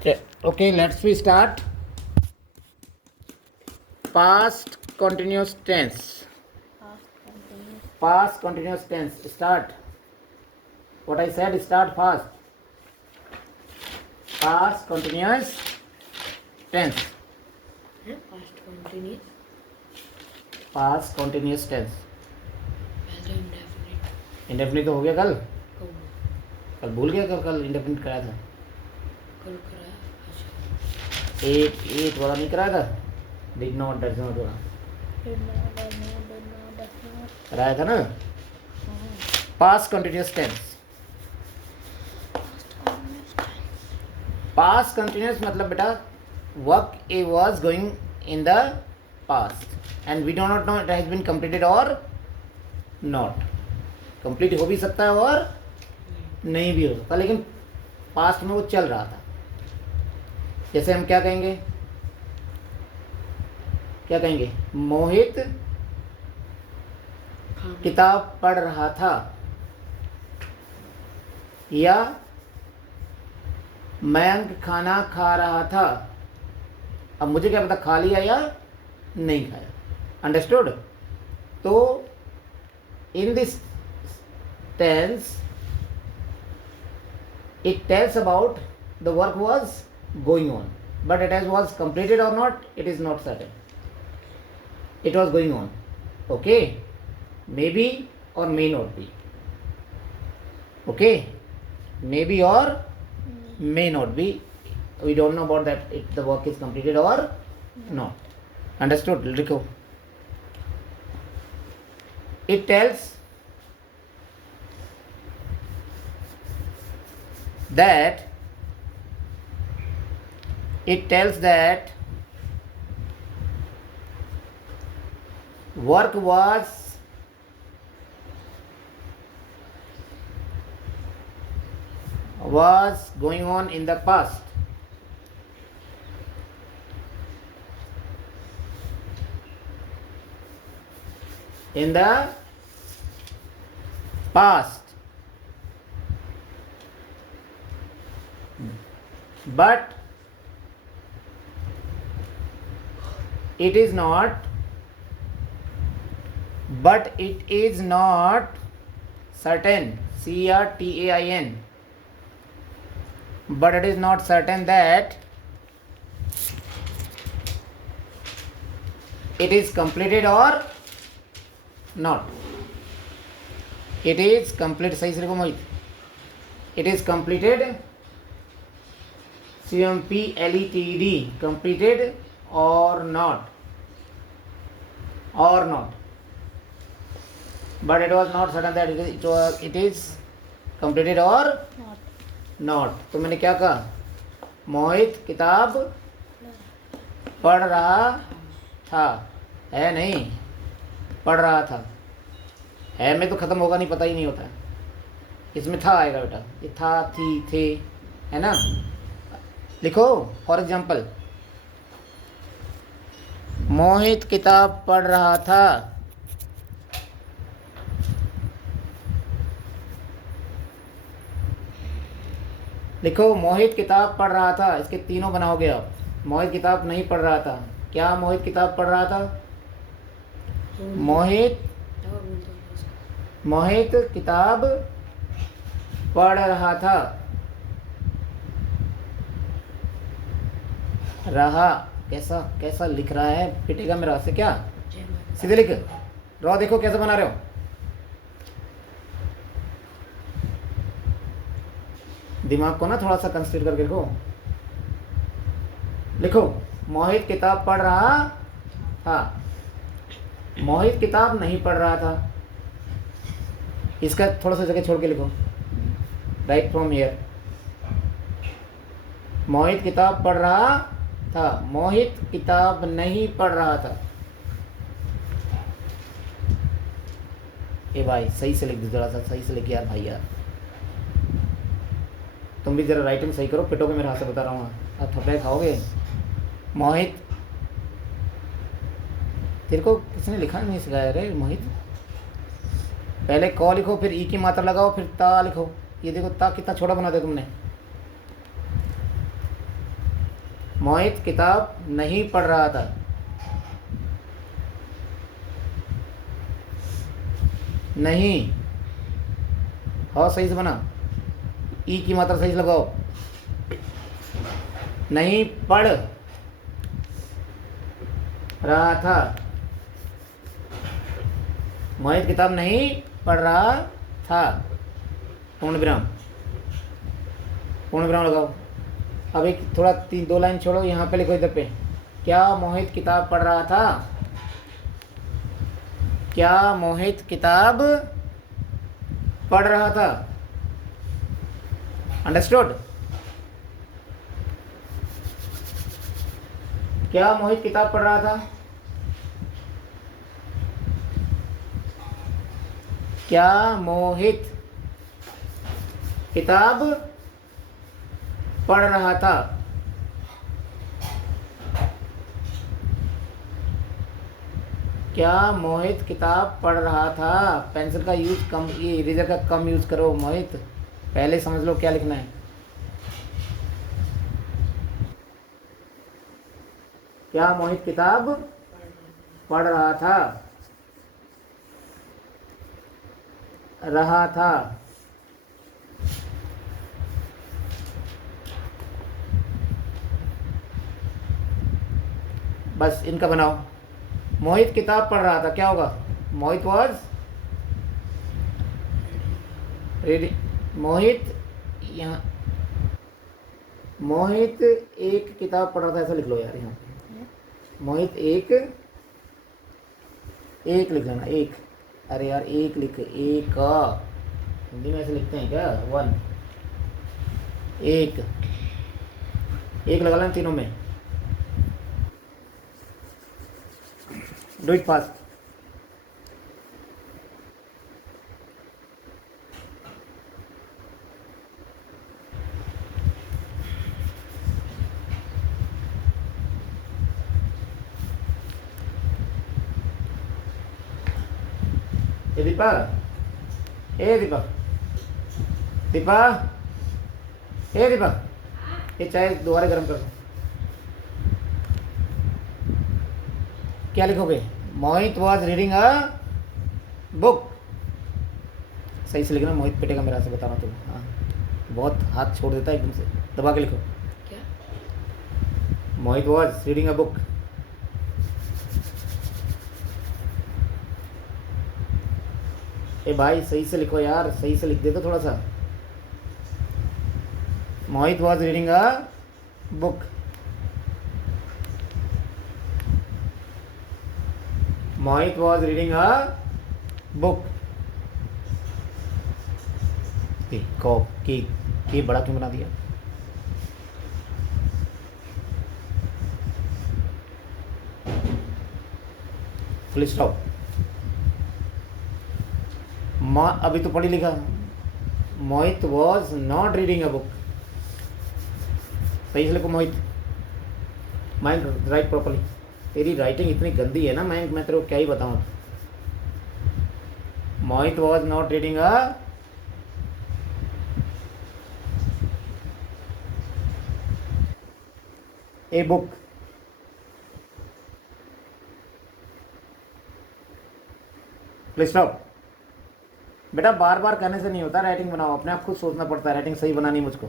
Okay, let's we start. Past continuous tense. Past continuous tense. Start. What I said, start fast. Past continuous tense. Past continuous. Past continuous tense. पहले indefinite. Indefinite तो हो गया कल. कब? कल भूल गया कल इंडेफिनिट कराया था. कल कराया. अच्छा. एट वाला नहीं कराया था. डिड नॉट डज नॉट वाला कराया था ना. Past continuous tense. Past continuous मतलब बेटा work a was going in the past and we do not know it has been completed और नॉट. कंप्लीट हो भी सकता है और नहीं भी हो सकता, लेकिन पास्ट में वो चल रहा था. जैसे हम क्या कहेंगे, मोहित किताब पढ़ रहा था या मयंक खाना खा रहा था. अब मुझे क्या पता खा लिया या नहीं खाया. अंडरस्टूड. तो in this tense it tells about the work was going on, but it was completed or not, it is not certain. It was going on. Okay, maybe or may not be. Okay, maybe or may not be. We don't know about that if the work is completed or not. Understood? Likho. It tells that work was going on in the past. In the past. But it is not certain, CRTAIN, but it is not certain that it is completed or not. It is complete. सही से लिखो मोहित. It is completed, CMPLETED, completed or not. But it was not certain that it is completed or not. तो मैंने क्या कहा, मोहित किताब पढ़ रहा था. है नहीं, पढ़ रहा था. है में तो खत्म होगा नहीं, पता ही नहीं होता है. इसमें था आएगा बेटा. ये था, थी, थे, है ना. लिखो फॉर एग्जाम्पल, मोहित किताब पढ़ रहा था. लिखो मोहित किताब पढ़ रहा था. इसके तीनों बनाओगे आप. मोहित किताब नहीं पढ़ रहा था. क्या मोहित किताब पढ़ रहा था? मोहित किताब पढ़ रहा था. रहा कैसा लिख रहा है, पिटेगा मेरा से क्या. सीधे लिख रहा. देखो कैसे बना रहे हो. दिमाग को ना थोड़ा सा कंसिडर करके लिखो. मोहित किताब पढ़ रहा था. मोहित किताब नहीं पढ़ रहा था. इसका थोड़ा सा जगह छोड़ के लिखो. Right from here. मोहित किताब पढ़ रहा था. मोहित किताब नहीं पढ़ रहा था. ए भाई सही से लिख दो, जरा सा सही से लिख यार भाई. यार तुम भी जरा राइटिंग सही करो. पिटोगे मेरे हाथ से, बता रहा हूँ. आप थप्पड़ खाओगे. मोहित, तेरे को किसने लिखा नहीं सिखाया रे मोहित. पहले क लिखो, फिर ई की मात्रा लगाओ, फिर ता लिखो. ये देखो ता कितना छोटा बना दिया तुमने. मोहित किताब नहीं पढ़ रहा था। नहीं, हाँ सही से बना, ई की मात्रा सही से लगाओ। नहीं पढ़ रहा था, मोहित किताब नहीं पढ़ रहा था, पूर्ण विराम, पूर्ण विराम लगाओ। अब एक थोड़ा 2 लाइन छोड़ो, यहाँ पे लिखो इधर पे, क्या मोहित किताब पढ़ रहा था? क्या मोहित किताब पढ़ रहा था? अंडरस्टूड? क्या मोहित किताब पढ़ रहा था? क्या मोहित किताब पढ़ रहा था? क्या मोहित किताब पढ़ रहा था? पेंसिल का यूज कम, ये इरेजर का कम यूज करो मोहित, पहले समझ लो क्या लिखना है। क्या मोहित किताब पढ़ रहा था? रहा था। बस इनका बनाओ। मोहित किताब पढ़ रहा था, क्या होगा? मोहित वॉज रीडिंग। मोहित, यहाँ मोहित एक किताब पढ़ रहा था, ऐसा लिख लो यार यहाँ पे। मोहित एक लिख लेना, एक। अरे यार एक लिख, एक, हिंदी में ऐसे लिखते हैं क्या? 1, एक लगा लेना तीनों में। Do it fast. ए दीपा, ए दीपा, दीपा, ए दीपा, ये चाय दोबारा गर्म कर दो। क्या लिखोगे? Mohit was reading a book. सही से लिखना, मोहित पिटेगा मेरा से, बता रहा हूँ तुम्हें। हाँ, बहुत हाथ छोड़ देता है एकदम से, दबा के लिखो। क्या? मोहित वॉज रीडिंग अ बुक। ए भाई सही से लिखो यार, सही से लिख दे तो थोड़ा सा। Mohit was reading a book. Mohit was reading a book. की बड़ा क्यों बना दिया? Full stop. अभी तो पढ़ी लिखा, Mohit was not reading a book. सही से लिखो मोहित। Mayank write properly. तेरी राइटिंग इतनी गंदी है ना मयंक, मैं तेरे को क्या ही बताऊं। Mohit was not reading a book. Please stop. बेटा बार बार कहने से नहीं होता, राइटिंग बनाओ, अपने आप खुद सोचना पड़ता है राइटिंग सही बनानी मुझको।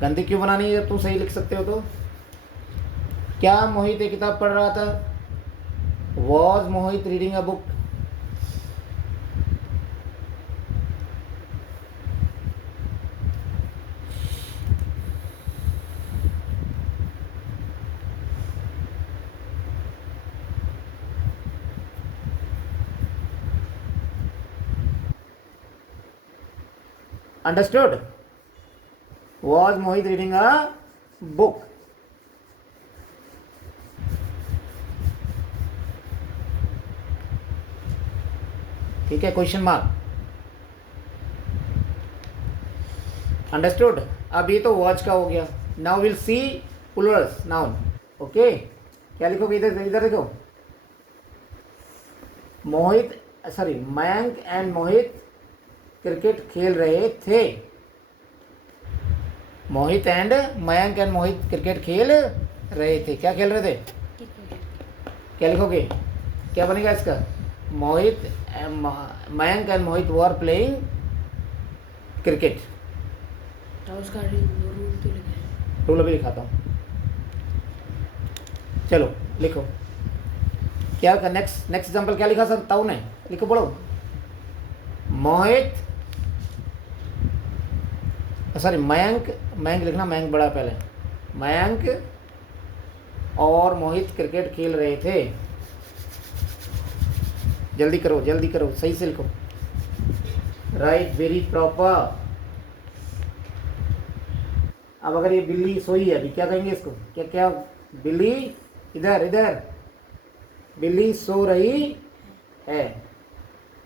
गंदी क्यों बनानी है जब तुम सही लिख सकते हो तो? क्या मोहित एक किताब पढ़ रहा था? Was Mohit reading a book? Understood? Was Mohit reading a book? ठीक है, क्वेश्चन मार्क। अंडरस्टूड? अब ये तो वॉच का हो गया। Now will see plurals noun. Okay, क्या लिखोगे? इधर इधर देखो। Mohit, sorry, Mayank and Mohit cricket खेल रहे थे। Mohit and Mayank and Mohit cricket खेल रहे थे। क्या खेल रहे थे? क्या लिखोगे? क्या बनेगा इसका? Mohit Mayank and Mohit were playing cricket. उसका रूल तो लिखा है। रूल अभी लिखाता हूँ। चलो लिखो क्या का नेक्स्ट एग्जाम्पल क्या लिखा सर ताऊ ने? लिखो पढ़ो। मोहित सॉरी मयंक लिखना, मयंक बड़ा पहले। मयंक और मोहित क्रिकेट खेल रहे थे। जल्दी करो सही से लिखो। Right very proper. अब अगर ये बिल्ली सोई है अभी क्या कहेंगे इसको? क्या बिल्ली इधर बिल्ली सो रही है,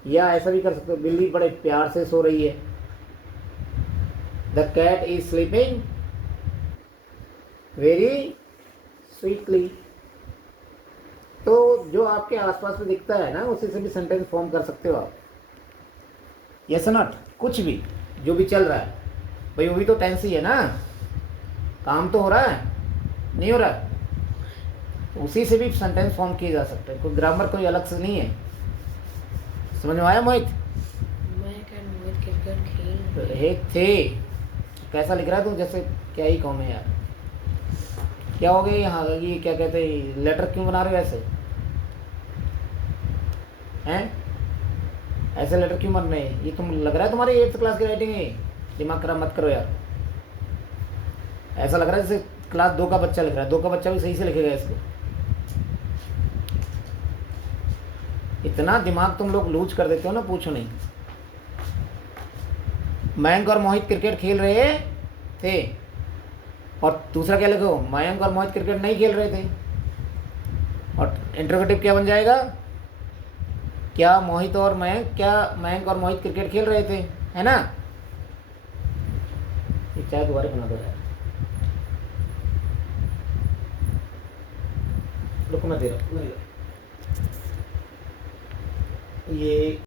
या ऐसा भी कर सकते हो बिल्ली बड़े प्यार से सो रही है। The cat is sleeping very sweetly. तो जो आपके आसपास में दिखता है ना उसी से भी सेंटेंस फॉर्म कर सकते हो आप। Yes not? कुछ भी जो भी चल रहा है भाई वो भी तो टेंस ही है ना, काम तो हो रहा है नहीं हो रहा है, उसी से भी सेंटेंस फॉर्म किए जा सकते हैं। कोई ग्रामर कोई अलग से नहीं है। समझ में आया मोहित? मोहित क्रिकेट खेल रहे थे। कैसा लिख रहा है तू? जैसे क्या ही कहूँ मैं यार। क्या हो गया यहाँ? ये क्या कहते हैं, लेटर क्यों बना रहे हो ऐसे? हैं ऐसे लेटर क्यों बन रहे हैं? ये तुम लग रहा है तुम्हारी 8th क्लास की राइटिंग है। दिमाग खराब मत करो यार। ऐसा लग रहा है जैसे क्लास 2 का बच्चा लिख रहा है। 2 का बच्चा भी सही से लिखेगा इसको। इतना दिमाग तुम लोग लूज कर देते हो ना, पूछो नहीं। मयंक और मोहित क्रिकेट खेल रहे थे। और दूसरा क्या लिखो? मयंक और मोहित क्रिकेट नहीं खेल रहे थे। और इंटरोगेटिव क्या बन जाएगा? क्या मयंक और मोहित क्रिकेट खेल रहे थे, है ना? ये चाय दोबारा बना दो यार। रुको मैं दे रहा हूँ ये